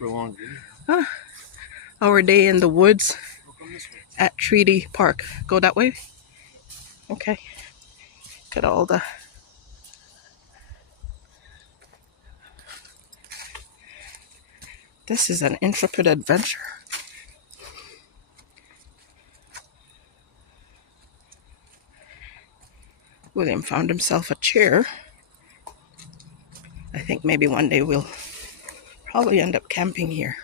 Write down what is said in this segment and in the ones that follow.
Huh. Our day in the woods at Treaty Park. Go that way? Okay. Look at all the... This is an intrepid adventure. William found himself a chair. I think maybe one day we'll probably end up camping here.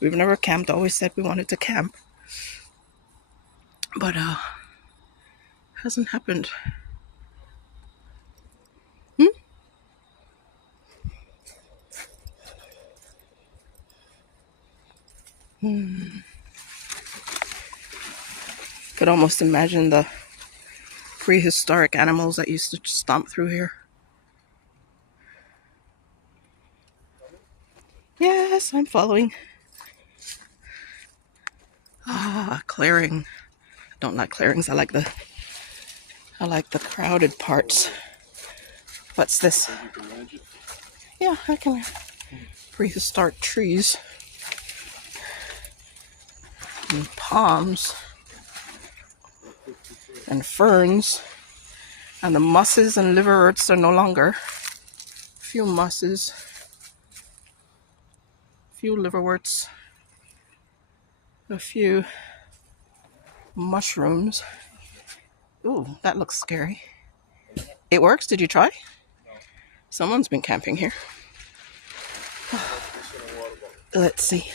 We've never camped, always said we wanted to camp. But hasn't happened. Could almost imagine the prehistoric animals that used to stomp through here. Yes, I'm following. Clearing. I don't like clearings. I like the crowded parts. What's this? Yeah, I can. Prehistoric trees and palms and ferns, and the mosses and liverworts are no longer. A few mosses, a few liverworts, a few mushrooms. Ooh, that looks scary. It works? Did you try? Someone's been camping here. Let's see.